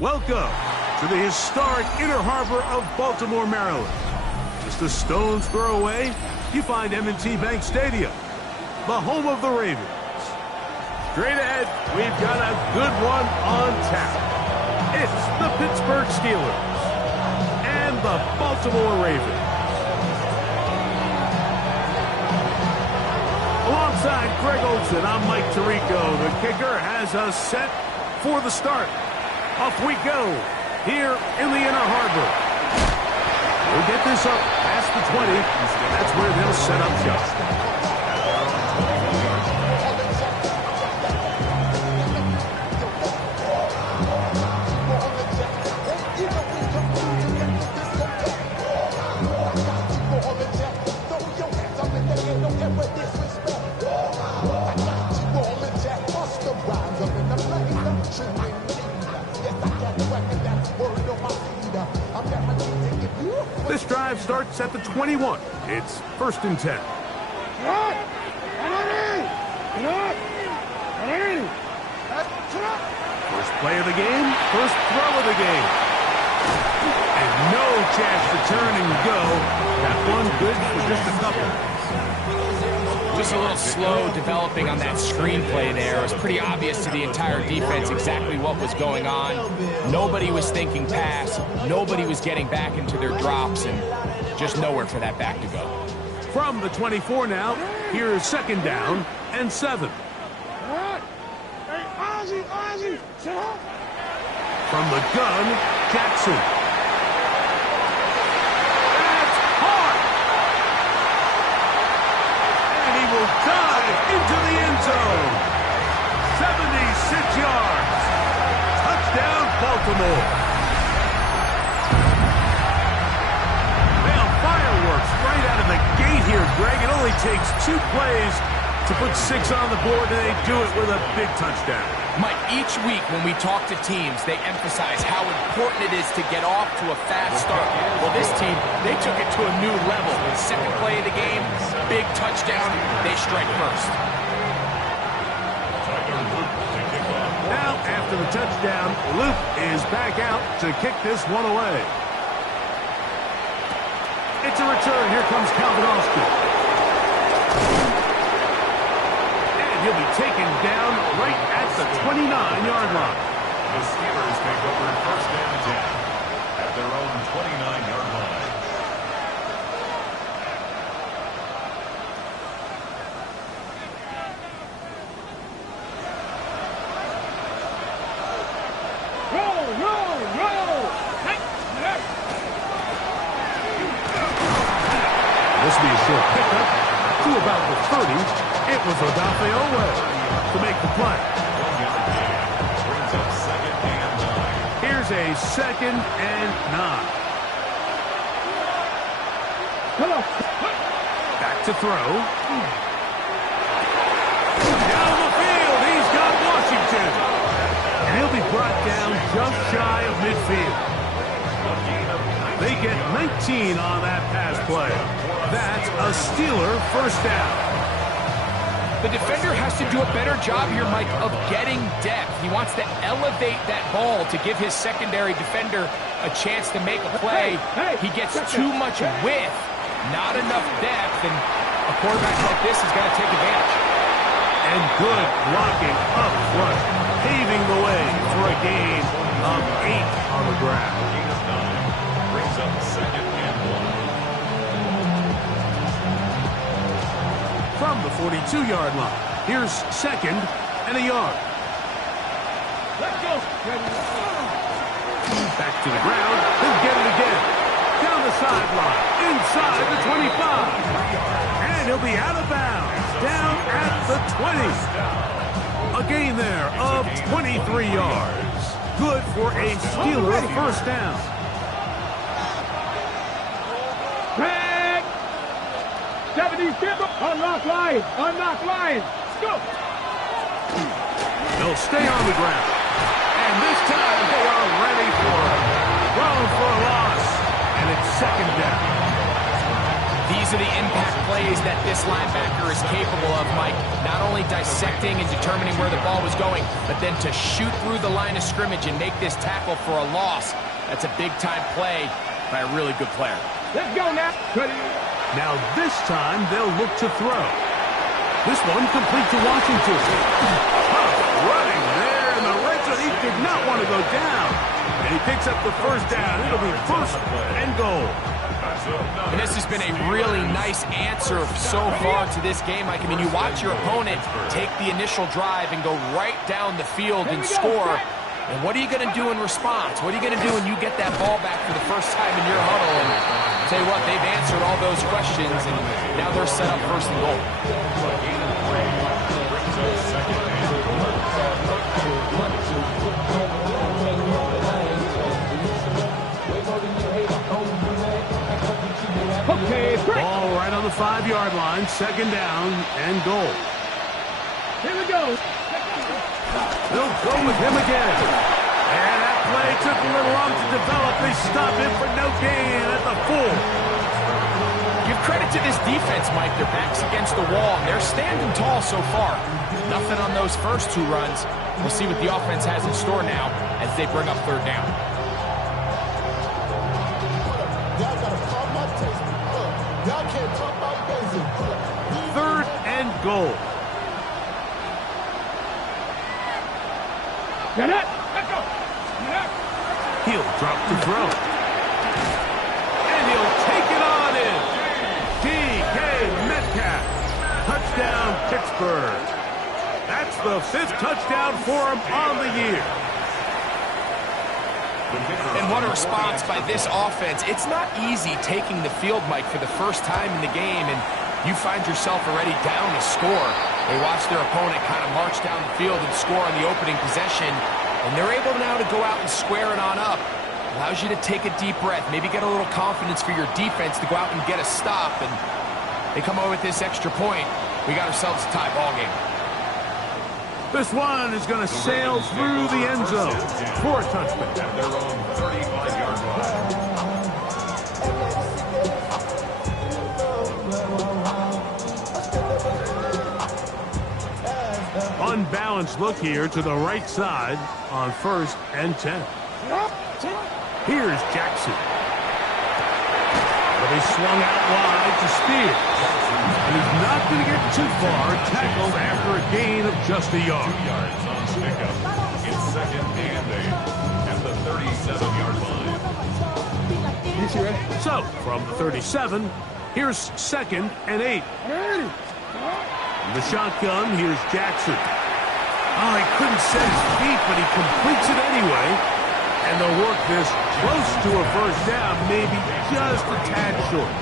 Welcome to the historic Inner Harbor of Baltimore, Maryland. Just a stone's throw away, you find M&T Bank Stadium, the home of the Ravens. Straight ahead, we've got a good one on tap. It's the Pittsburgh Steelers and the Baltimore Ravens. Alongside Greg Olsen, I'm Mike Tirico. The kicker has us set for the start. Off we go here in the Inner Harbor. We'll get this up past the 20. That's where they'll set up shop. This drive starts at the 21. It's 1st and 10. First play of the game, first throw of the game. And no chance to turn and go. That one good for just a couple. Just a little slow developing on that screenplay there. It was pretty obvious to the entire defense exactly what was going on. Nobody was thinking pass. Nobody was getting back into their drops, and just nowhere for that back to go. From the 24 now, here's 2nd down and 7. From the gun, Jackson. That's hard. And he will dive into the end zone. 76 yards. Touchdown, Baltimore. Well, fireworks right out of the gate here, Greg. It only takes 2 plays to put 6 on the board, and they do it with a big touchdown. Mike, each week when we talk to teams, they emphasize how important it is to get off to a fast start. Well, this team, they took it to a new level. 2nd play of the game, big touchdown, they strike first. Now, after the touchdown, Luke is back out to kick this one away. It's a return. Here comes Calvin Austin. He'll be taken down right at the 29-yard line. The Steelers take over 1st and 10 at their own 29-yard line. This will be a short pickup to about the 30. It was Odafe Oweh to make the play. Brings up 2nd and 9. Here's a 2nd and 9. Back to throw. Down the field, he's got Washington. And he'll be brought down just shy of midfield. They get 19 on that pass play. That's a Steeler 1st down. The defender has to do a better job here, Mike, of getting depth. He wants to elevate that ball to give his secondary defender a chance to make a play. He gets too much width, not enough depth, and a quarterback like this is going to take advantage. And good blocking up front, paving the way for a gain of 8 on the ground. Brings up 2nd and 1. From the 42-yard line, here's 2nd and a yard. Let's go. Back to the ground. He'll get it again. Down the sideline, inside the 25. And he'll be out of bounds, down at the 20. A gain there of 23 yards. Good for a Steeler 1st down. Unlock line. Unlock line. Let's go. They'll stay on the ground. And this time they are ready for it. Thrown for a loss. And it's second down. These are the impact plays that this linebacker is capable of, Mike. Not only dissecting and determining where the ball was going, but then to shoot through the line of scrimmage and make this tackle for a loss. That's a big-time play by a really good player. Let's go now. Now this time they'll look to throw. This one complete to Washington. Tough running there in the red zone. He did not want to go down. And he picks up the first down. It'll be first and goal. And this has been a really nice answer so far to this game. Like, I mean, you watch your opponent take the initial drive and go right down the field and score. And what are you going to do in response? What are you going to do when you get that ball back for the first time in your huddle? And I'll tell you what, they've answered all those questions, and now they're set up first and goal. Ball right on the 5-yard line, second down and goal. Here we go. They'll go with him again. And that play took a little long to develop. They stop him for no gain at the 4. Give credit to this defense, Mike. Their backs against the wall, and they're standing tall so far. Nothing on those first 2 runs. We'll see what the offense has in store now as they bring up third down. Third and goal. Get it. Let's go. He'll drop to throw. And he'll take it on in. DK Metcalf. Touchdown, Pittsburgh. That's the 5th touchdown for him on the year. And what a response by this offense. It's not easy taking the field, Mike, for the first time in the game, and you find yourself already down to score. They watch their opponent kind of march down the field and score on the opening possession, and they're able now to go out and square it on up. Allows you to take a deep breath, maybe get a little confidence for your defense to go out and get a stop, and they come over with this extra point. We got ourselves a tie ball game. This one is going to sail through the end zone for a touchdown. At their own 35-yard line. Unbalanced look here to the right side on 1st and 10. Here's Jackson. But he swung out wide to Spears. And he's not going to get too far, tackled after a gain of just a yard. 2 yards on the pickup. It's second and 8 at the 37-yard line. So, from the 37, here's second and 8. In the shotgun, here's Jackson. Oh, he couldn't set his feet, but he completes it anyway. And they'll work this close to a first down, maybe just a tad short.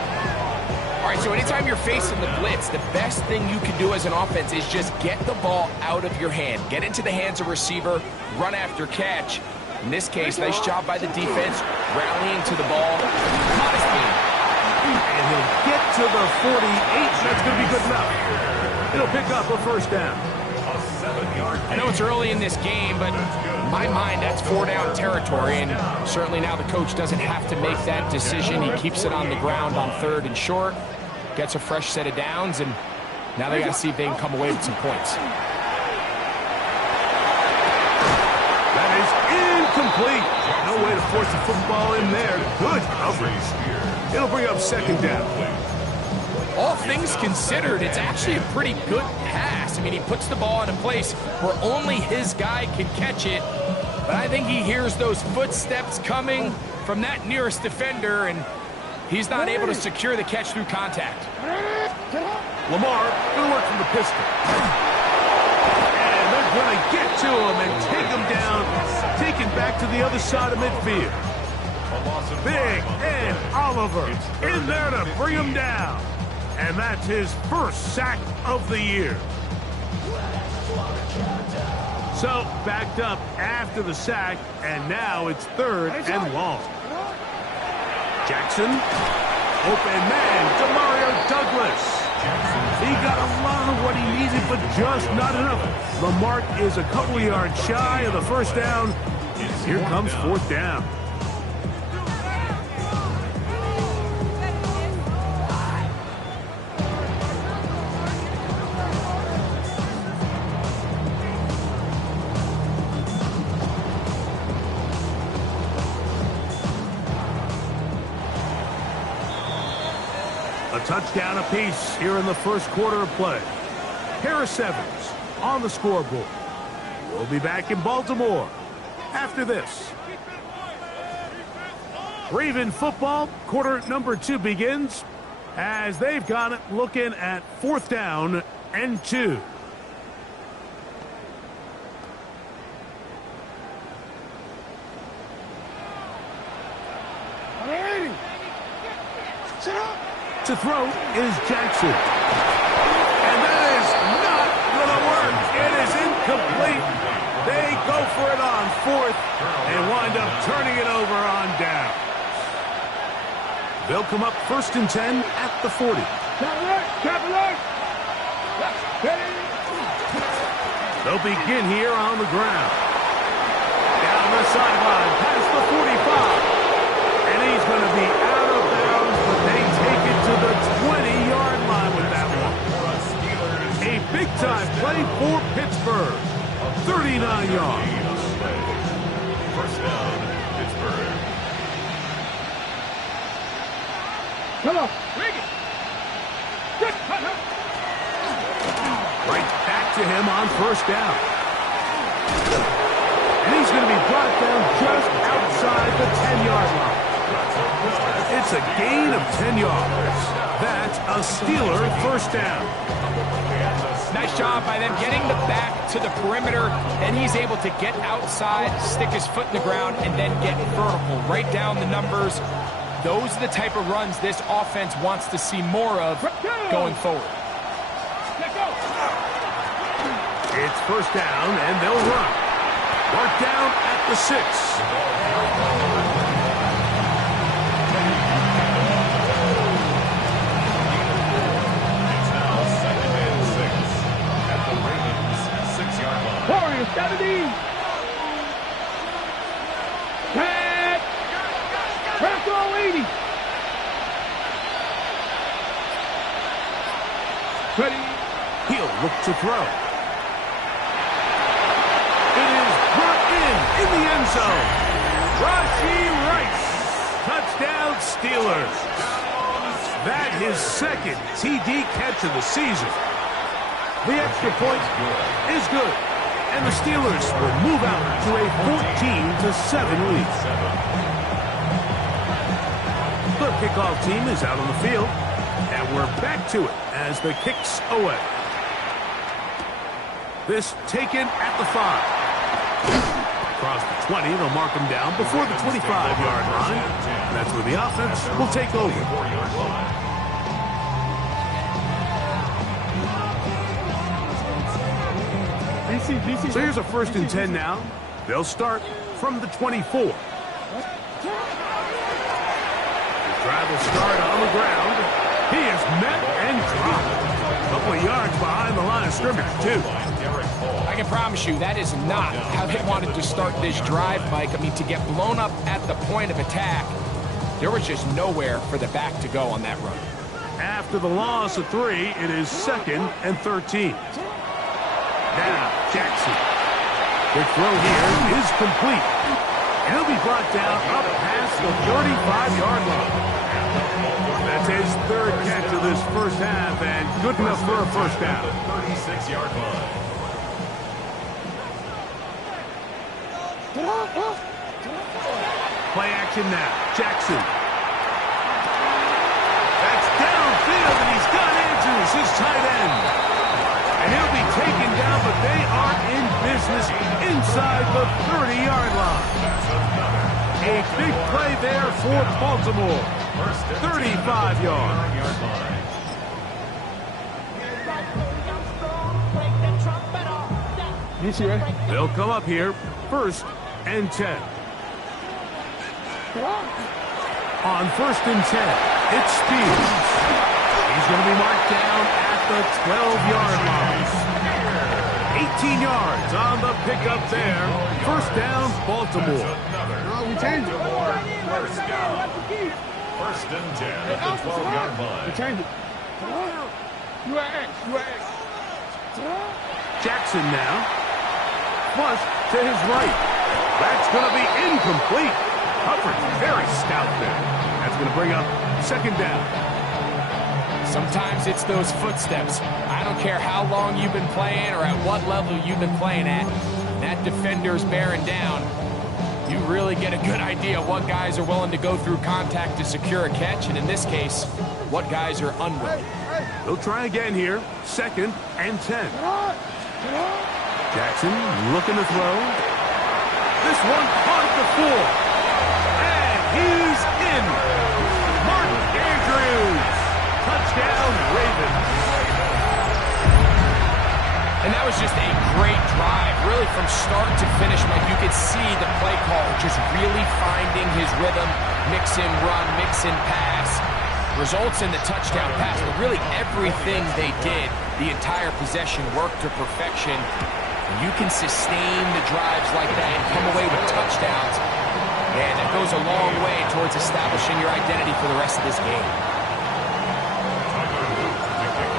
All right, so anytime you're facing the blitz, the best thing you can do as an offense is just get the ball out of your hand. Get into the hands of receiver, run after catch. In this case, nice job by the defense, rallying to the ball. Modest gain. And he'll get to the 48. That's going to be good enough. He'll pick up a first down. I know it's early in this game, but in my mind, that's 4-down territory, and certainly now the coach doesn't have to make that decision. He keeps it on the ground on 3rd and short, gets a fresh set of downs, and now they got to see if they can come away with some points. That is incomplete. No way to force the football in there. Good coverage. It'll bring up second down. All things considered, it's actually a pretty good pass. I mean, he puts the ball in a place where only his guy can catch it. But I think he hears those footsteps coming from that nearest defender, and he's not able to secure the catch through contact. Lamar going to work from the pistol. And they're going to get to him and take him down, take him back to the other side of midfield. Big Ed Oliver in there to bring him down. And that's his first sack of the year. So, backed up after the sack, and now it's 3rd and long. Jackson, open man, Demario Douglas. He got a lot of what he needed, but just not enough. The mark is a couple of yards shy of the first down. Here comes fourth down. A touchdown apiece here in the first quarter of play. Harris Evans on the scoreboard. We'll be back in Baltimore after this. Raven football, quarter number 2 begins as they've got it looking at fourth down and 2. To throw is Jackson. And that is not going to work. It is incomplete. They go for it on fourth and wind up turning it over on down. They'll come up first and 10 at the 40. They'll begin here on the ground. Down the sideline, past the 45. And he's going to be out of bounds, but they take it to the 20-yard line with that one. A big-time play for Pittsburgh. 39 yards. First down, Pittsburgh. Come on. Right back to him on first down. And he's going to be brought down just outside the 10-yard line. It's a gain of 10 yards. That's a Steeler first down. Nice job by them getting the back to the perimeter. Then he's able to get outside, stick his foot in the ground, and then get vertical. Right down the numbers. Those are the type of runs this offense wants to see more of going forward. It's first down, and they'll run. Mark down at the 6. Warriors 70. Tag. Retro 80. Ready. He'll look to throw. It is brought in the end zone. Rashee Rice. Touchdown Steelers. That his second TD catch of the season. The extra point is good. And the Steelers will move out to a 14-7 lead. The kickoff team is out on the field. And we're back to it as the kick's away. This taken at the 5. Across the 20, they'll mark him down before the 25-yard line. That's where the offense will take over. So here's a first and 10 now. They'll start from the 24. The drive will start on the ground. He is met and dropped. A couple of yards behind the line of scrimmage, too. I can promise you that is not how they wanted to start this drive, Mike. I mean, to get blown up at the point of attack, there was just nowhere for the back to go on that run. After the loss of 3, it is 2nd and 13. Now, Jackson. The throw here is complete. And he'll be brought down up past the 35-yard line. That's his 3rd catch of this first half, and good enough for a first down. 36-yard line. Play action now. Jackson. That's downfield, and he's got Andrews, his tight end. And he'll be taken down, but they are in business inside the 30-yard line. A big play there for Baltimore. 35 yards. They'll come up here, 1st and 10. On 1st and 10, it's Spears. He's going to be marked down the 12-yard line. 18 yards on the pickup there. First down, Baltimore. We changed it. First down. First and 10 at the 12-yard line. We changed it. You are X. You are X. Jackson now. Flush to his right. That's going to be incomplete. Coverage very stout there. That's going to bring up second down. Sometimes it's those footsteps. I don't care how long you've been playing or at what level you've been playing at. That defender's bearing down. You really get a good idea what guys are willing to go through contact to secure a catch, and in this case, what guys are unwilling. They'll try again here. Second and 10. Jackson looking to throw. This one caught at the 4. And he's in. Mark Andrews. Touchdown, Ravens. And that was just a great drive, really from start to finish. Like you could see the play caller just really finding his rhythm, mix and run, mix and pass. Results in the touchdown pass, but really everything they did, the entire possession worked to perfection. And you can sustain the drives like that and come away with touchdowns. Man, that goes a long way towards establishing your identity for the rest of this game.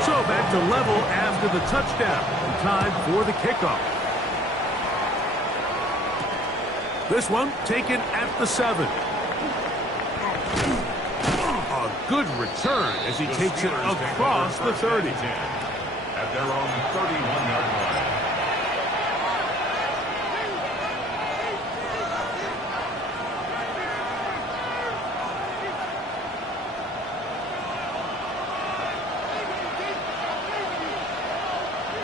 So back to level after the touchdown. Time for the kickoff. This one taken at the 7. A good return as he takes it across the 30. At their own 31-yard line.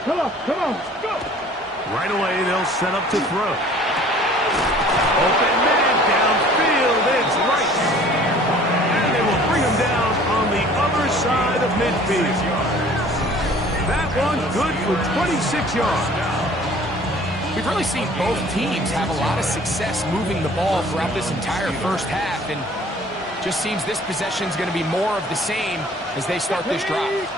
Come on, come on, go! Right away, they'll set up to throw. Open man downfield, it's right. And they will bring him down on the other side of midfield. That one good for 26 yards. We've really seen both teams have a lot of success moving the ball throughout this entire first half, and just seems this possession is going to be more of the same as they start this drive.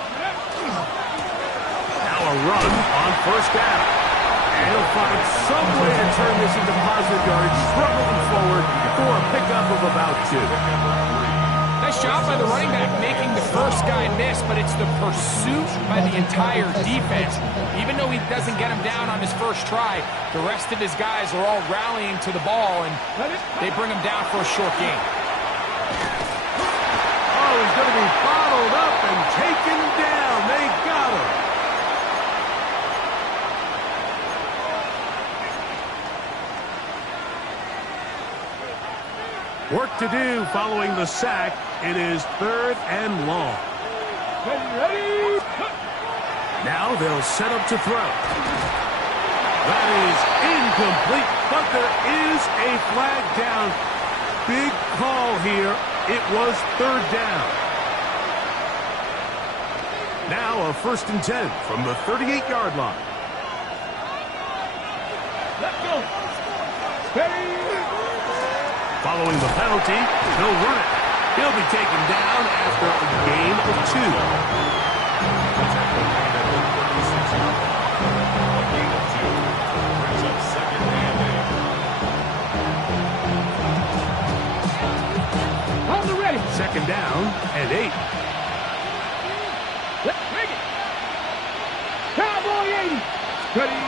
A run on first down. And he'll find some way to turn this into positive yards, struggling forward for a pickup of about 2. Nice job by the running back making the first guy miss, but it's the pursuit by the entire defense. Even though he doesn't get him down on his first try, the rest of his guys are all rallying to the ball, and they bring him down for a short gain. Oh, he's going to be bottled up and taken down. They got him. Work to do following the sack. It is 3rd and long. Ready? Now they'll set up to throw. That is incomplete, but there is a flag down. Big call here. It was 3rd down. Now a 1st and 10 from the 38-yard line. Let's go. Ready? Following the penalty, he'll run it. He'll be taken down after a gain of 2. On the ready. Second down and 8. Let's bring it. Cowboy 80. Ready?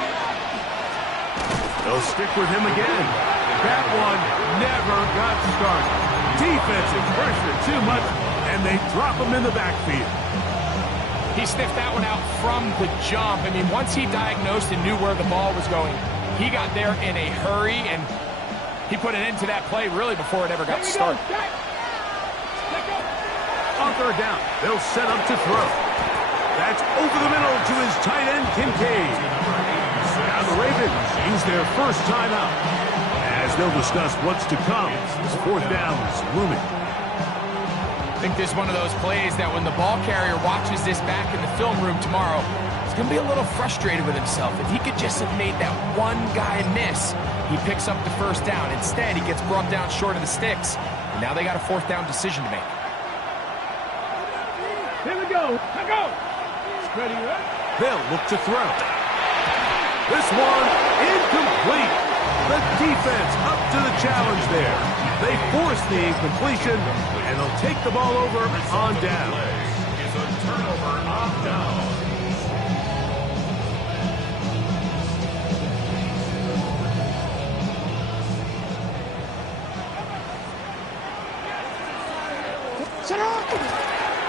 They'll stick with him again. That one never got started. Defensive pressure too much, and they drop him in the backfield. He sniffed that one out from the jump. I mean, once he diagnosed and knew where the ball was going, he got there in a hurry, and he put an end to that play really before it ever got started. On 3rd down, they'll set up to throw. That's over the middle to his tight end, Kincaid. Now the Ravens use their first timeout. As they'll discuss what's to come, as 4th down is looming. I think this is one of those plays that when the ball carrier watches this back in the film room tomorrow, he's going to be a little frustrated with himself. If he could just have made that one guy miss, he picks up the first down. Instead, he gets brought down short of the sticks. And now they got a 4th down decision to make. Here we go. Let's go. They'll look to throw. This one incomplete. The defense up to the challenge there. They force the incompletion, and they'll take the ball over on down. It's a turnover on down.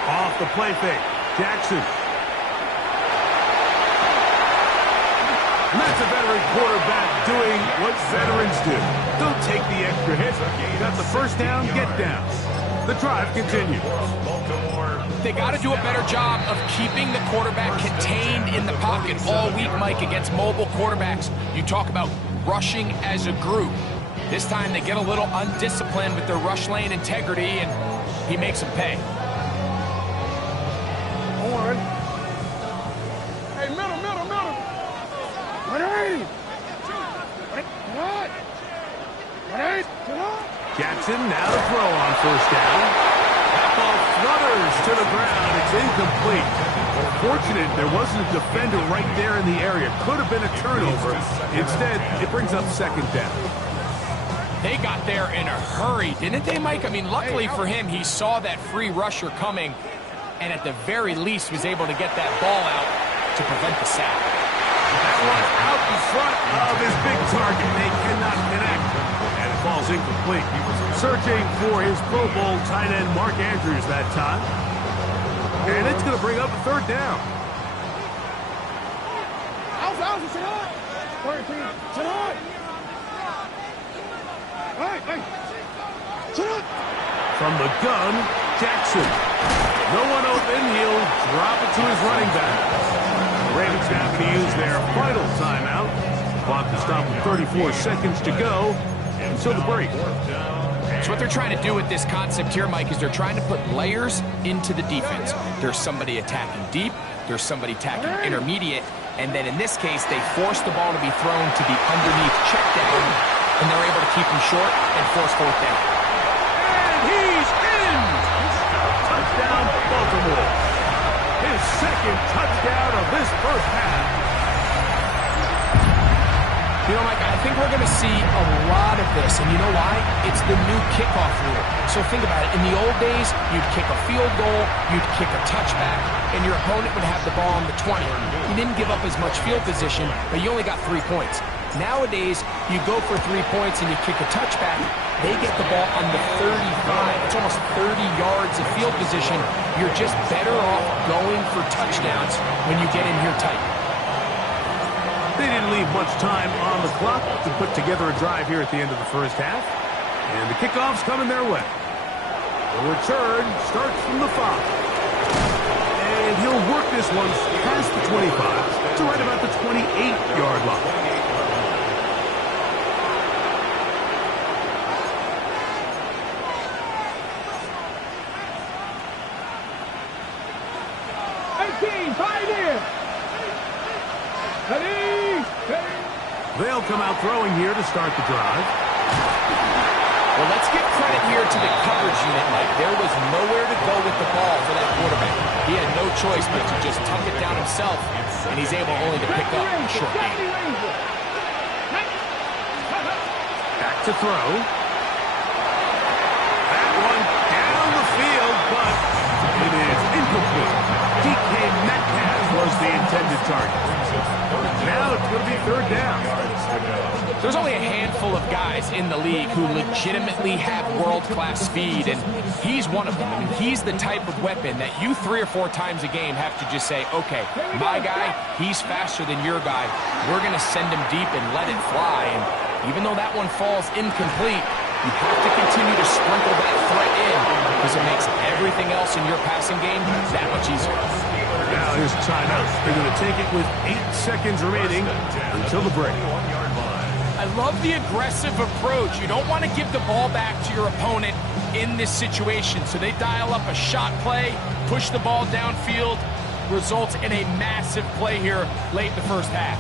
Off the play fake. Jackson. And that's a veteran quarterback doing what veterans do. Don't take the extra hit. Got the first down, get down. The drive continues. They got to do a better job of keeping the quarterback contained in the pocket all week, Mike, against mobile quarterbacks. You talk about rushing as a group. This time they get a little undisciplined with their rush lane integrity, and he makes them pay. Hey, middle. Jackson now to throw on first down. That ball flutters to the ground. It's incomplete. Fortunate there wasn't a defender right there in the area. Could have been a turnover. Instead, it brings up second down. They got there in a hurry, didn't they, Mike? I mean, luckily for him, he saw that free rusher coming, and at the very least was able to get that ball out to prevent the sack. That one out in front of his big target. They cannot connect. And it falls incomplete. He was searching for his Pro Bowl tight end Mark Andrews that time. And it's going to bring up a third down. From the gun, Jackson. No one open. He'll drop it to his running back. The Ravens now going to use their final timeout. Clock to stop with 34 seconds to go until the break. So what they're trying to do with this concept here, Mike, is they're trying to put layers into the defense. There's somebody attacking deep, there's somebody attacking intermediate, and then in this case, they force the ball to be thrown to the underneath check down, and they're able to keep him short and force fourth down. And he's in! Touchdown, Baltimore. His second touchdown of this first half. You know, Mike, I think we're going to see a lot of this, and you know why? It's the new kickoff rule. So think about it. In the old days, you'd kick a field goal, you'd kick a touchback, and your opponent would have the ball on the 20. You didn't give up as much field position, but you only got 3 points. Nowadays, you go for 3 points and you kick a touchback, they get the ball on the 35. It's almost 30 yards of field position. You're just better off going for touchdowns when you get in here tight. They didn't leave much time on the clock to put together a drive here at the end of the first half. And the kickoff's coming their way. The return starts from the 5. And he'll work this one past the 25 to right about the 28-yard line. They'll come out throwing here to start the drive. Well, let's give credit here to the coverage unit, Mike. There was nowhere to go with the ball for that quarterback. He had no choice but to just tuck it down himself, and he's able only to pick up a short gain. Back to throw. That one down the field, but it is incomplete. DK Metcalf was the intended target. Now it's going to be third down. There's only a handful of guys in the league who legitimately have world-class speed, and he's one of them. I mean, he's the type of weapon that you 3 or 4 times a game have to just say, okay, my guy, he's faster than your guy. We're going to send him deep and let it fly. And even though that one falls incomplete, you have to continue to sprinkle that threat in because it makes everything else in your passing game that much easier. Now here's timeout. They're going to take it with 8 seconds remaining until the break. I love the aggressive approach. You don't want to give the ball back to your opponent in this situation. So they dial up a shot play, push the ball downfield, results in a massive play here late in the first half.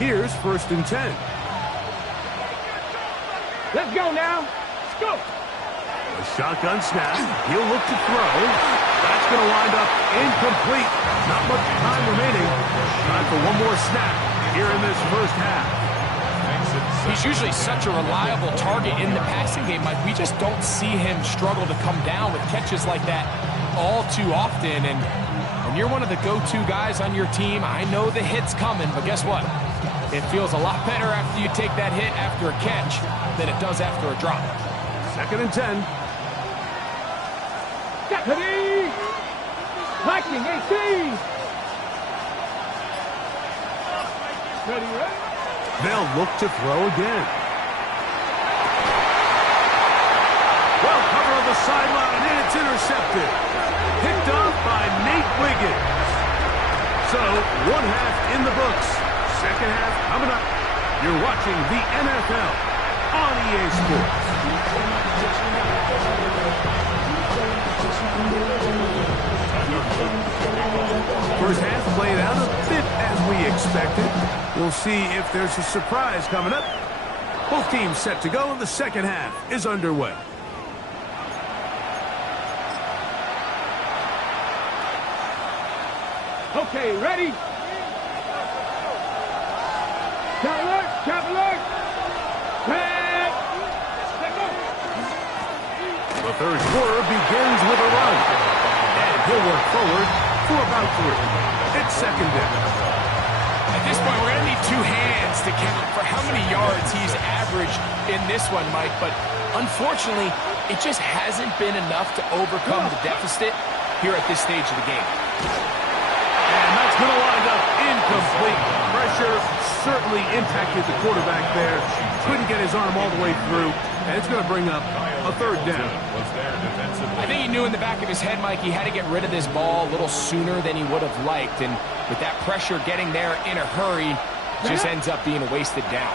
Here's 1st and 10. Let's go now. Let's go. A shotgun snap. He'll look to throw. That's going to wind up incomplete. Not much time remaining. Time for one more snap here in this first half. He's usually such a reliable target in the passing game, Mike. We just don't see him struggle to come down with catches like that all too often. And when you're one of the go-to guys on your team, I know the hit's coming, but guess what? It feels a lot better after you take that hit after a catch than it does after a drop. 2nd and 10. Deputy! Liking AC! Ready, ready? They'll look to throw again. Well, cover on the sideline, and it's intercepted. Picked off by Nate Wiggins. So, one half in the books. Second half coming up. You're watching the NFL on EA Sports. First half played out a bit as we expected. We'll see if there's a surprise coming up. Both teams set to go, and the second half is underway. Okay, ready? Cap alert! Head! The third quarter begins with a run. And he'll work forward for about 3. It's second down. At this point, we're going to need 2 hands to count for how many yards he's averaged in this one, Mike. But unfortunately, it just hasn't been enough to overcome the deficit here at this stage of the game. And that's going to wind up incomplete. Pressure certainly impacted the quarterback there. Couldn't get his arm all the way through. And it's going to bring up a third down. I think he knew in the back of his head, Mike, he had to get rid of this ball a little sooner than he would have liked. And with that pressure getting there in a hurry, just ends up being a wasted down.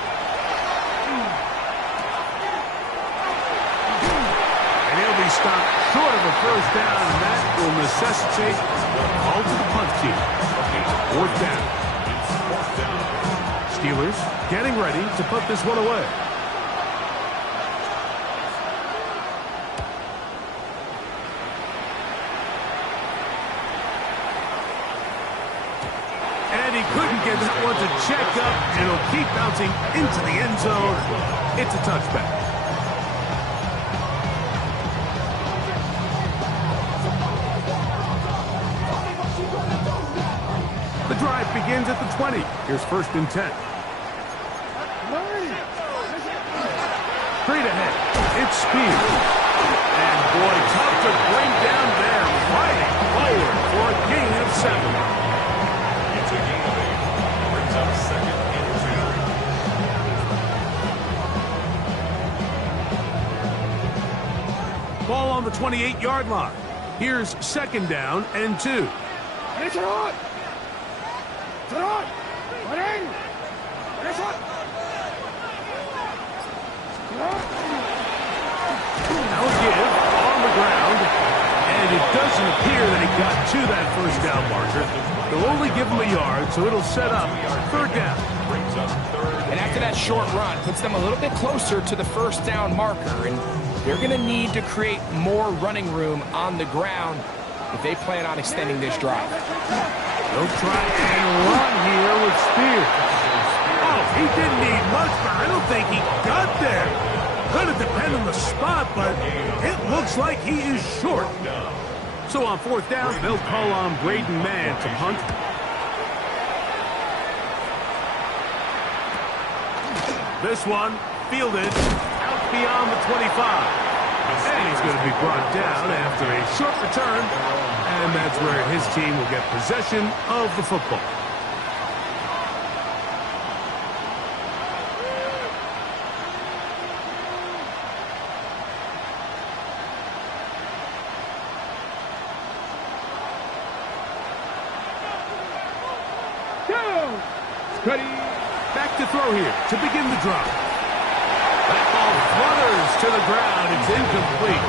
And he'll be stopped short of a first down, and that will necessitate a call to the punt team. 4th down. Steelers getting ready to put this one away. And he couldn't get that one to check up. It'll keep bouncing into the end zone. It's a touchback. The drive begins at the 20. Here's 1st and 10. Straight ahead. It's Spears. And boy, tough to bring down there. Fighting forward for a gain of 7. It's a gain of 8. Brings up 2nd and 2. Ball on the 28-yard line. Here's 2nd down and 2. It's on! Now a give on the ground, and it doesn't appear that he got to that first down marker. They'll only give him a yard, so it'll set up 3rd down. And after that short run, puts them a little bit closer to the first down marker. And they're going to need to create more running room on the ground if they plan on extending this drive. They'll try and run here with Spears. Oh, he didn't need much, but I don't think he got there. Going to depend on the spot, but it looks like he is short. So on 4th down, they'll call on Braden Mann to punt. This one fielded out beyond the 25. And he's going to be brought down after a short return. And that's where his team will get possession of the football. Back to throw here to begin the drive. That ball flutters to the ground. It's incomplete.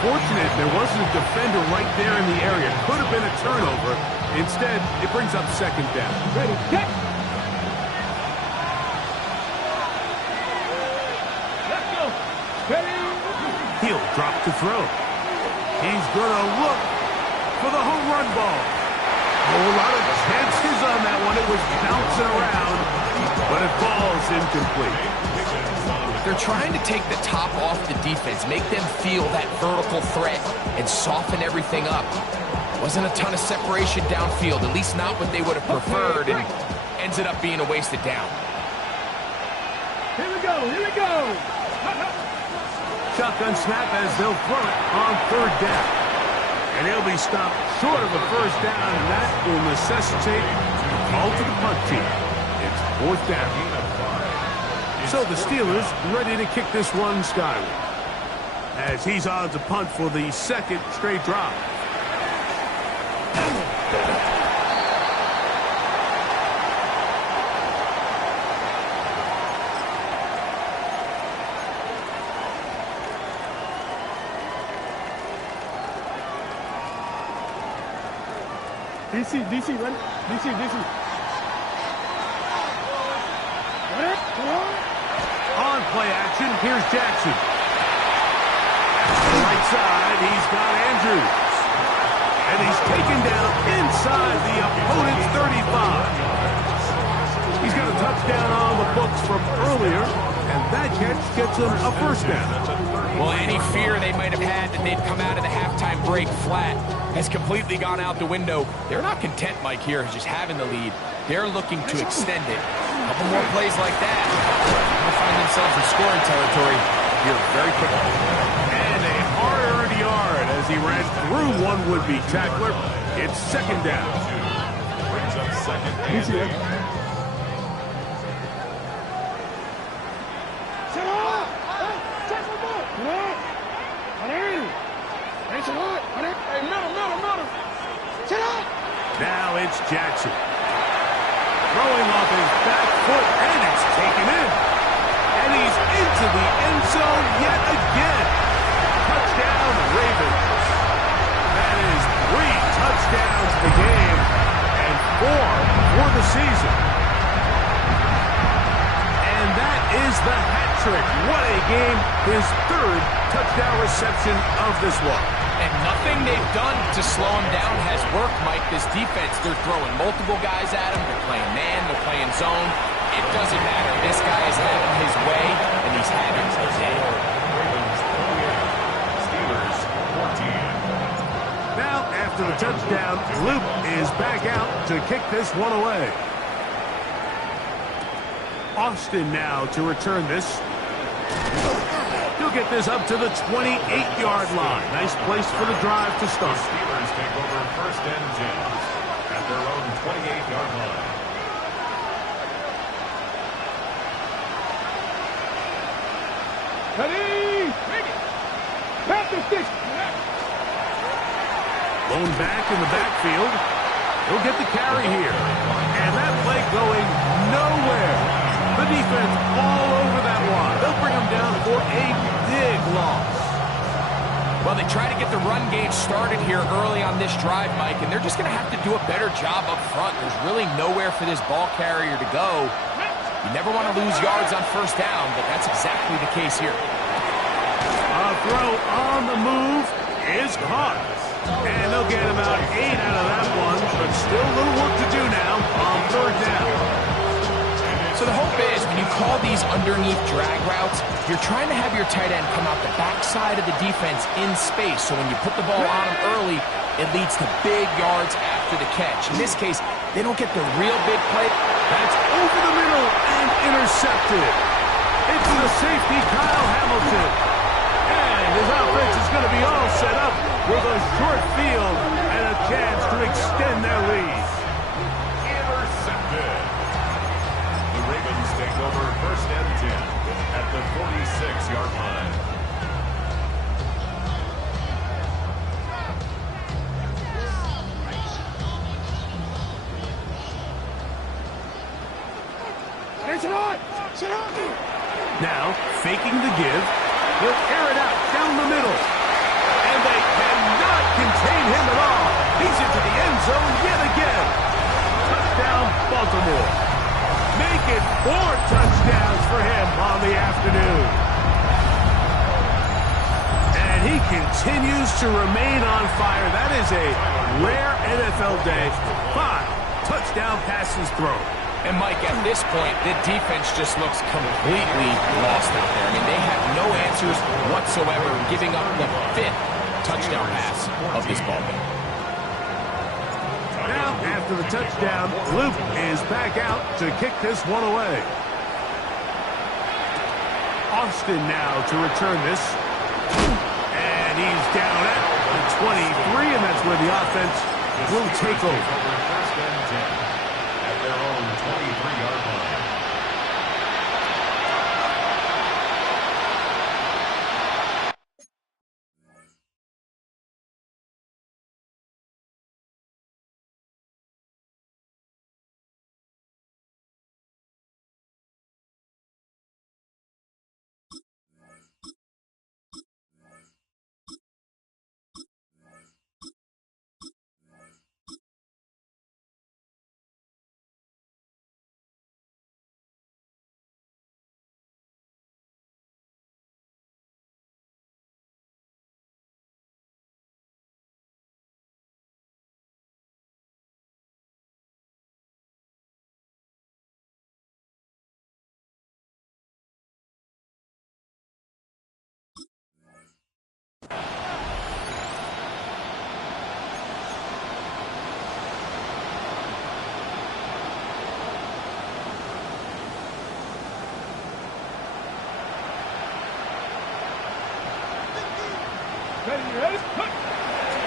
Fortunate there wasn't a defender right there in the area. Could have been a turnover. Instead, it brings up 2nd down. Ready, set. Let's go. Ready. He'll drop to throw. He's going to look for the home run ball. A whole lot of chances on that one. It was bouncing around, but it falls incomplete. They're trying to take the top off the defense, make them feel that vertical threat, and soften everything up. Wasn't a ton of separation downfield, at least not what they would have preferred, and ends it up being a wasted down. Here we go, here we go. Shotgun snap as they'll throw it on third down. And he'll be stopped short of a first down, and that will necessitate a call to the punt team. It's fourth down. So the Steelers ready to kick this one skyward, as he's on to punt for the second straight drive. DC, ready? DC. On play action, here's Jackson. Right side, he's got Andrews. And he's taken down inside the opponent's 35. He's got a touchdown on the books from earlier, and that catch gets him a first down. Well, any fear they might have had that they'd come out of the halftime break flat has completely gone out the window. They're not content, Mike, here, just having the lead. They're looking to extend it. A couple more plays like that. They'll find themselves in scoring territory here very quickly. And a hard-earned yard as he ran through one would-be tackler. It's second down. Brings up second and DC, ready? Set up! Check the ball! Hey, middle! Set up! Now it's Jackson. Throwing off his back foot, and it's taken in. And he's into the end zone yet again. Touchdown, Ravens. That is 3 touchdowns in the game and 4 for the season. And that is the hat trick. What a game. His 3rd touchdown reception of this one. And nothing they've done to slow him down has worked, Mike. This defense, they're throwing multiple guys at him. They're playing man, they're playing zone. It doesn't matter. This guy is having his way, and he's having his day. Ravens 28, Steelers 14. Now, after the touchdown, Luke is back out to kick this one away. Austin now to return this. He'll get this up to the 28-yard line. Nice place for the drive to start. Steelers take over first and 10 at their own 28-yard line. Ready? Pass the stick! Lone back in the backfield. He'll get the carry here. And that play going nowhere. The defense all over that one. They'll bring him down for a big loss. Well, they try to get the run game started here early on this drive, Mike, and they're just going to have to do a better job up front. There's really nowhere for this ball carrier to go. You never want to lose yards on first down, but that's exactly the case here. A throw on the move is caught. And they'll get about 8 out of that one, but still a little work to do now on third down. So the hope is when you call these underneath drag routes, you're trying to have your tight end come out the backside of the defense in space. So when you put the ball on him early, it leads to big yards after the catch. In this case, they don't get the real big play. That's over the middle and intercepted. It's the safety, Kyle Hamilton. And his offense is going to be all set up with a short field and a chance to extend their lead. Intercepted. The Ravens take over first and 10 at the 46-yard line. Now, faking the give, he'll air it out down the middle. And they cannot contain him at all. He's into the end zone yet again. Touchdown, Baltimore. Make it 4 touchdowns for him on the afternoon. And he continues continues to remain on fire. That is a rare NFL day. 5 touchdown passes thrown. And, Mike, at this point, the defense just looks completely lost out there. I mean, they have no answers whatsoever, giving up the 5th touchdown pass of this ballgame. Now, after the touchdown, Luke is back out to kick this one away. Austin now to return this. And he's down at the 23, and that's where the offense will take over. At their own 23-yard line.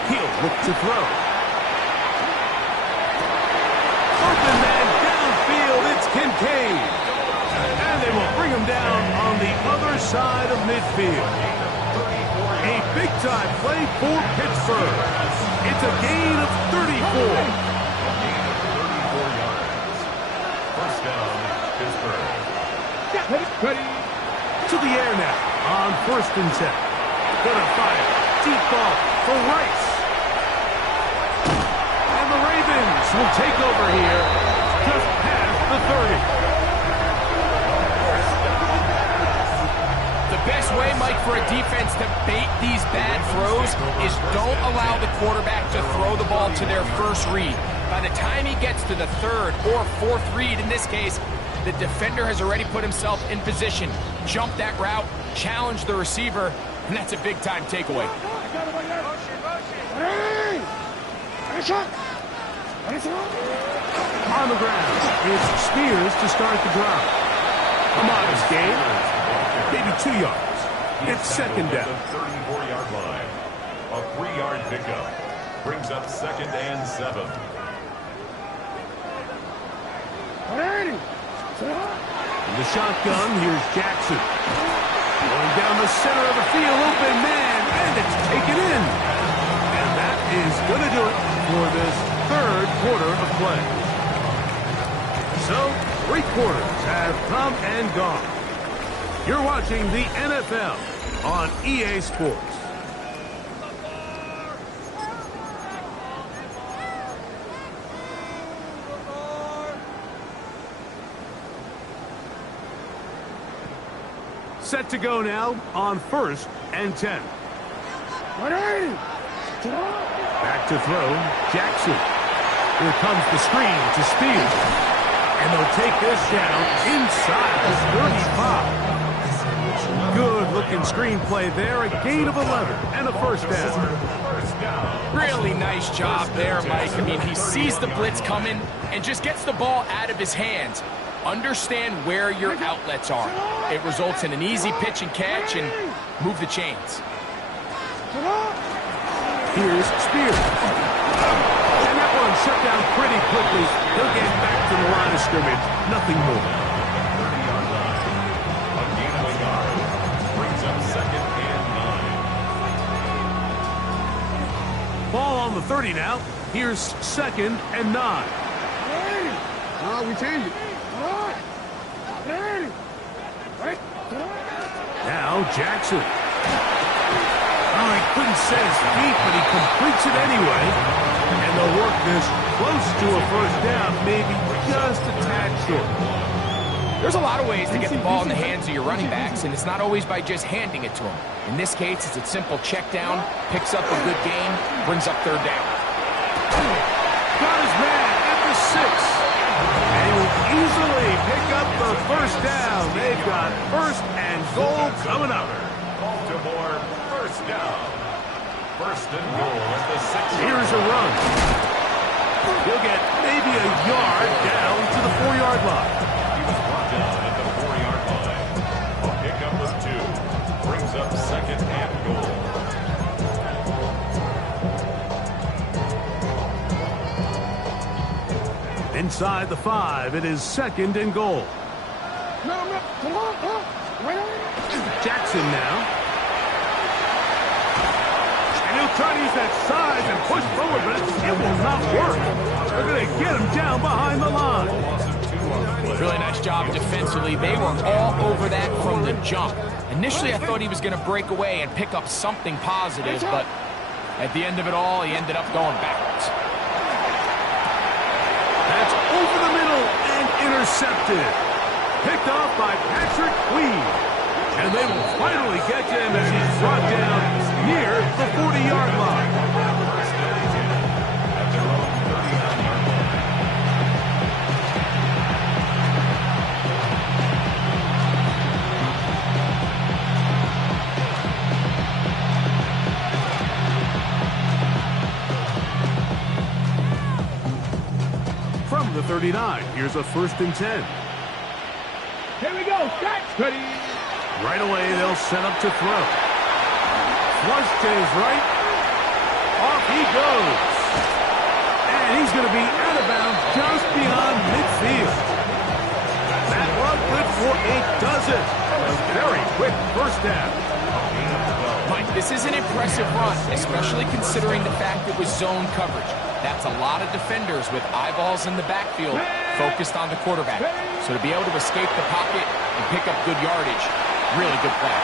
He'll look to throw. Open man downfield, it's Kincaid. And they will bring him down on the other side of midfield. A big-time play for Pittsburgh. It's a gain of 34. 34 yards. First down, Pittsburgh. To the air now on 1st and 10. Gonna fire. Deep ball for Rice. And the Ravens will take over here just past the 30. The best way, Mike, for a defense to bait these bad throws is don't allow the quarterback to throw the ball to their first read. By the time he gets to the 3rd or 4th read, in this case, the defender has already put himself in position, jump that route, challenge the receiver, and that's a big-time takeaway. On the ground, it's Spears to start the drive. A modest gain, maybe 2 yards. It's 2nd down. The 34-yard line. A 3-yard pickup. Brings up 2nd and 7. In the shotgun, here's Jackson. Going down the center of the field, open man, and it's taken in. And that is going to do it for this 3rd quarter of play. So, 3 quarters have come and gone. You're watching the NFL on EA Sports. Set to go now on 1st and 10. Back to throw, Jackson. Here comes the screen to Spears. And they'll take this down inside the 35. Good-looking screenplay there. A gain of 11 and a 1st down. Really nice job there, Mike. I mean, he sees the blitz coming and just gets the ball out of his hands. Understand where your outlets are. It results in an easy pitch and catch and move the chains. Here's Spears. And that one shut down pretty quickly. He'll get back to the line of scrimmage. Nothing more. 30-yard line. A gain of a yard. Brings up 2nd and 9. Ball on the 30 now. Here's 2nd and 9. We changed it. Now Jackson. Oh, he couldn't set his feet, but he completes it anyway. And they'll work this close to a 1st down, maybe just a tad short. There's a lot of ways to get the ball in the hands of your running backs, and it's not always by just handing it to them. In this case, it's a simple check down, picks up a good gain, brings up third down. Got his man at the 6. And he will easily pick up the first down. They've got first and goal coming up. Baltimore, first down. First and goal at the 6. Here's a run. He'll get maybe a yard down to the 4-yard line. He was brought down at the 4-yard line. A pickup of 2. Brings up second and goal. Inside the 5, it is second and goal. No, come on, Jackson now. And he'll try to use that size and push forward, but it will not work. They're going to get him down behind the line. Really nice job defensively. They were all over that from the jump. Initially, I thought he was going to break away and pick up something positive, but at the end of it all, he ended up going backwards. That's over the middle and intercepted. Picked off by Patrick Queen. And they will finally get to him as he's brought down near the 40-yard line. At their own 39-yard line. From the 39, here's a first and 10. Here we go, set. Ready. Right away, they'll set up to throw. Flush to his right. Off he goes. And he's going to be out of bounds just beyond midfield. That run good for 8 does it. A very quick first down. Mike, this is an impressive run, especially considering the fact it was zone coverage. That's a lot of defenders with eyeballs in the backfield focused on the quarterback. So to be able to escape the pocket and pick up good yardage, really good play.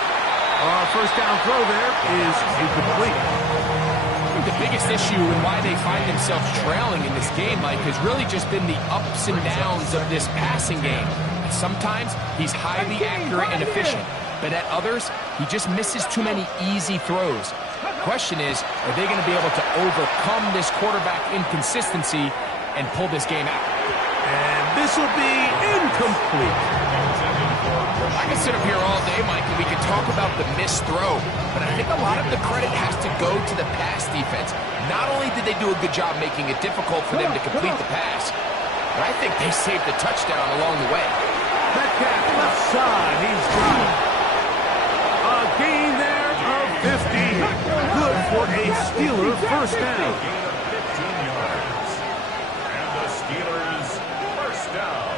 First down throw there is incomplete. I think the biggest issue and why they find themselves trailing in this game, Mike, has really just been the ups and downs of this passing game. Sometimes he's highly accurate and efficient, but at others, he just misses too many easy throws. The question is, are they going to be able to overcome this quarterback inconsistency and pull this game out? And this will be incomplete. I can sit up here all day, Mike, and we can talk about the missed throw, but I think a lot of the credit has to go to the pass defense. Not only did they do a good job making it difficult for them to complete the pass, but I think they saved the touchdown along the way. Metcalf left side, he's got it. A gain there of 50. Good for a Steeler first down. Gain of 15 yards. And the Steelers first down.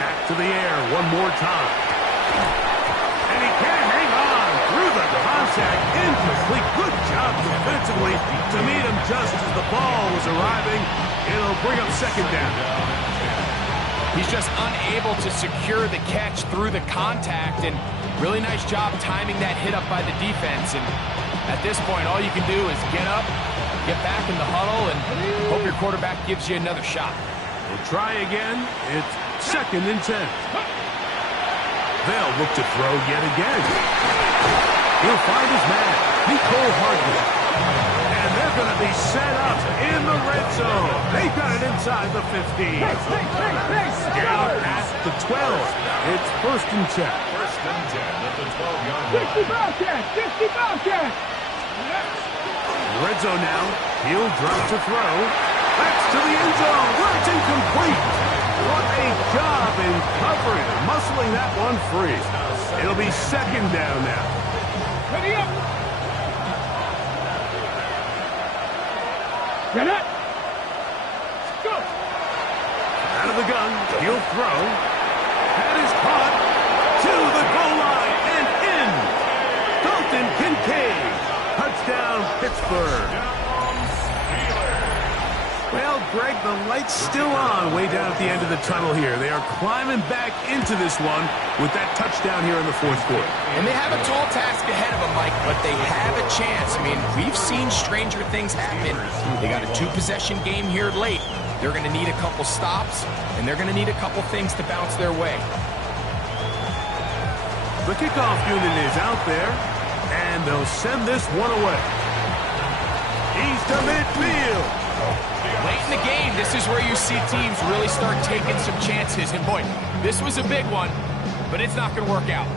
Back to the air one more time. And he can't hang on through the contact. Incomplete. Good job defensively to meet him just as the ball was arriving. It'll bring up second down. He's just unable to secure the catch through the contact, and really nice job timing that hit up by the defense. And at this point, all you can do is get up, get back in the huddle, and hope your quarterback gives you another shot. We'll try again. It's second and 10. They'll look to throw yet again. He'll find his man, Nicole Hardman. And they're going to be set up in the red zone. They've got it inside the 15. Down at the 12. It's first and 10. First and 10 at the 12-yard line. 50 Bobcats, 50 Bobcats. Red zone now. He'll drop to throw. That's to the end zone. Where it's incomplete. What a job in covering, muscling that one free. It'll be second down now. Ready up. Get it. Go. Out of the gun, he'll throw. That is caught to the goal line and in. Dalton Kincaid. Touchdown, Pittsburgh. Well, Greg, the light's still on way down at the end of the tunnel here. They are climbing back into this one with that touchdown here in the fourth quarter. And they have a tall task ahead of them, Mike, but they have a chance. I mean, we've seen stranger things happen. They got a 2-possession game here late. They're going to need a couple stops, and they're going to need a couple things to bounce their way. The kickoff unit is out there, and they'll send this one away. He's to midfield. Late in the game, this is where you see teams really start taking some chances. And boy, this was a big one, but it's not going to work out.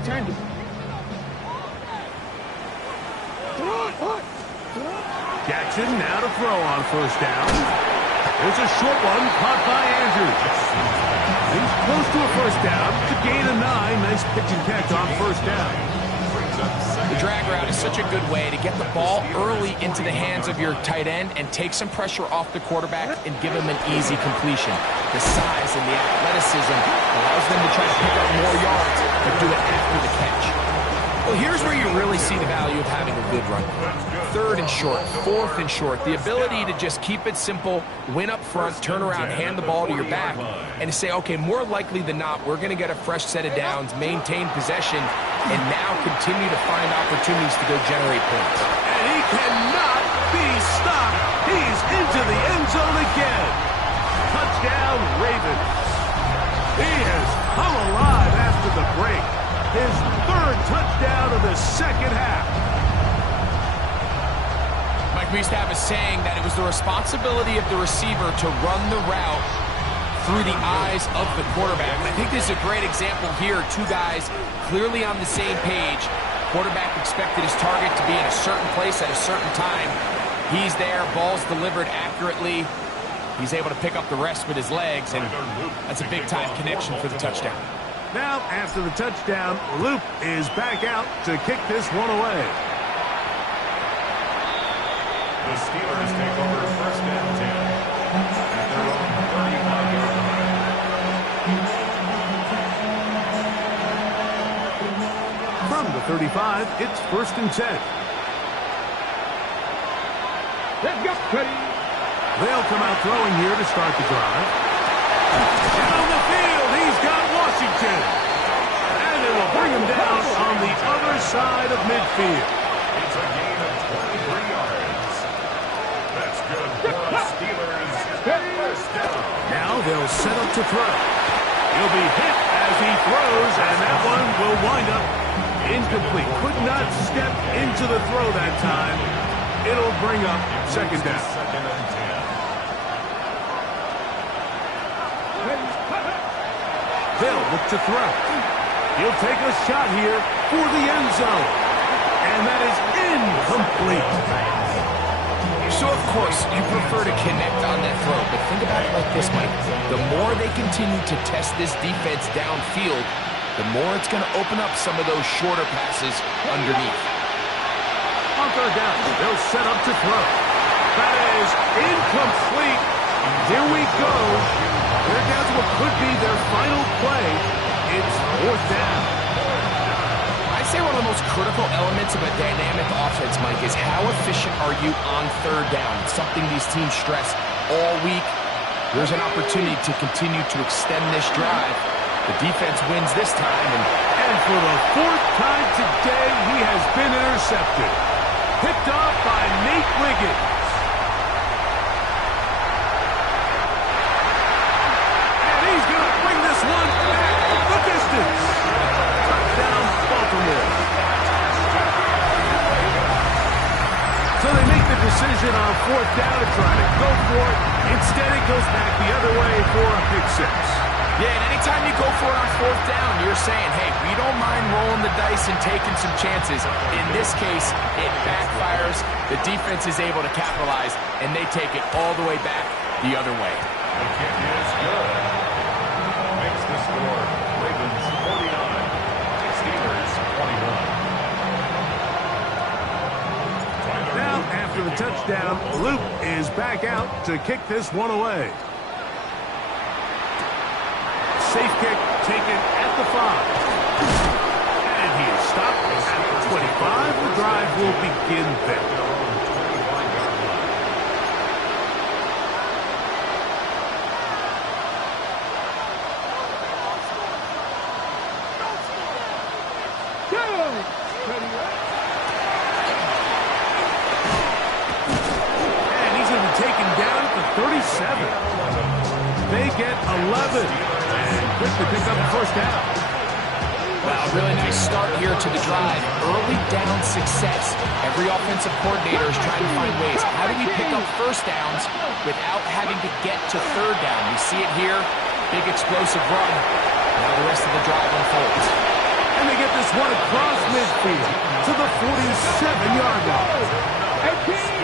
Returned it. Jackson now to throw on first down. There's a short one caught by Andrews. He's close to a first down. To gain a 9. Nice pitch and catch on first down. The drag route is such a good way to get the ball early into the hands of your tight end and take some pressure off the quarterback and give him an easy completion. The size and the athleticism allows them to try to pick up more yards, but do it after the catch. Well, here's where you really see the value of having a good run. 3rd and short, 4th and short. The ability to just keep it simple, win up front, turn around, hand the ball to your back, and to say, okay, more likely than not, we're going to get a fresh set of downs, maintain possession, and now continue to find opportunities to go generate points. And he cannot be stopped. He's into the end zone again. Touchdown, Ravens. He has come alive after the break. His 3rd touchdown of the second half. Mike, we used to have a saying that it was the responsibility of the receiver to run the route through the eyes of the quarterback. And I think this is a great example here. 2 guys clearly on the same page. Quarterback expected his target to be in a certain place at a certain time. He's there, ball's delivered accurately. He's able to pick up the rest with his legs, and that's a big-time connection for the touchdown. Now, after the touchdown, Luke is back out to kick this one away. The Steelers take over first and 10 at their own 35-yard line. From the 35, it's 1st and 10. Let's go. Ready. They'll come out throwing here to start the drive. Down the field, he's got Washington. And it'll bring him down on the other side of midfield. It's a gain of 23 yards. That's good for the Steelers. First down. Now they'll set up to throw. He'll be hit as he throws, and that one will wind up incomplete. Could not step into the throw that time. It'll bring up second down. Second and 10. They'll look to throw. He'll take a shot here for the end zone. And that is incomplete. So, of course, you prefer to connect on that throw, but think about it like this, Mike. The more they continue to test this defense downfield, the more it's going to open up some of those shorter passes underneath. On third down, they'll set up to throw. That is incomplete. Here we go. They're down to what could be their final play. It's 4th down. I'd say one of the most critical elements of a dynamic offense, Mike, is how efficient are you on 3rd down? It's something these teams stress all week. There's an opportunity to continue to extend this drive. The defense wins this time. And for the 4th time today, he has been intercepted. Picked off by Nate Wiggins. And he's going to bring this one back the distance. Touchdown, Baltimore. So they make the decision on 4th down to try to go for it. Instead, it goes back the other way for a pick 6. Yeah, and anytime you go for it on 4th down, you're saying, hey, we don't mind rolling the dice and taking some chances. In this case, it backfires. The defense is able to capitalize, and they take it all the way back the other way. The kick is good. Makes the score Ravens 49, Steelers 21. Now, after the touchdown, Luke is back out to kick this one away. Safe kick taken at the 5. And he is stopped at the 25. The drive will begin there. They get 11 and quickly pick up the first down. Well, a really nice start here to the drive. Early down success. Every offensive coordinator is trying to find ways. How do we pick up first downs without having to get to third down? We see it here. Big explosive run. Now the rest of the drive unfolds. And they get this one across midfield to the 47-yard line.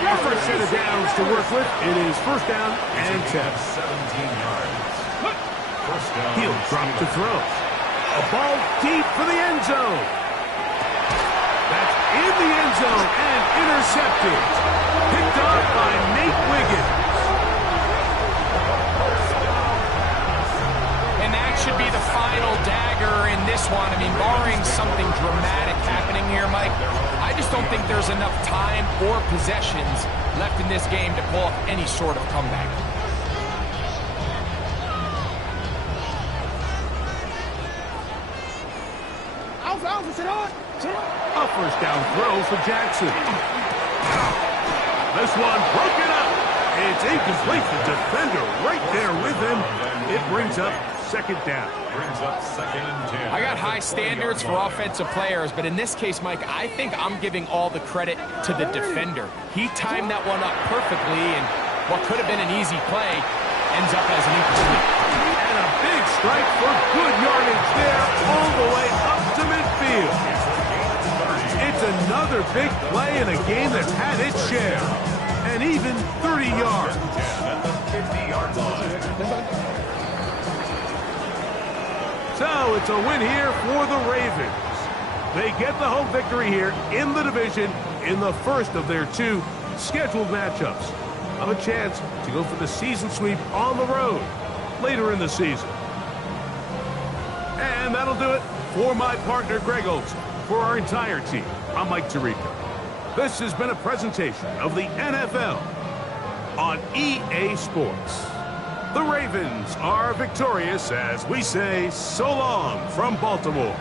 The first set of downs to work with. It is first down and 10. 17 yards. First down. He'll drop to throw. A ball deep for the end zone. That's in the end zone and intercepted. Picked up by Nate Wiggins. And that should be the final dagger in this one. I mean, barring something dramatic happening here, Mike, I just don't think there's enough time or possessions left in this game to pull off any sort of comeback. A first down throw for Jackson. This one broken up. It's incomplete. The defender right there with him. It brings up second down. Brings up second and 10. I got high standards for offensive players, but in this case, Mike, I think I'm giving all the credit to the defender. He timed that one up perfectly, and what could have been an easy play ends up as an incomplete. And a big strike for good yardage there all the way up to midfield. It's another big play in a game that's had its share. And even 30 yards. At the 50-yard line. So it's a win here for the Ravens. They get the home victory here in the division in the first of their two scheduled matchups. Have a chance to go for the season sweep on the road later in the season. And that'll do it for my partner Greg Olson. For our entire team, I'm Mike Tirico. This has been a presentation of the NFL on EA Sports. The Ravens are victorious as we say so long from Baltimore.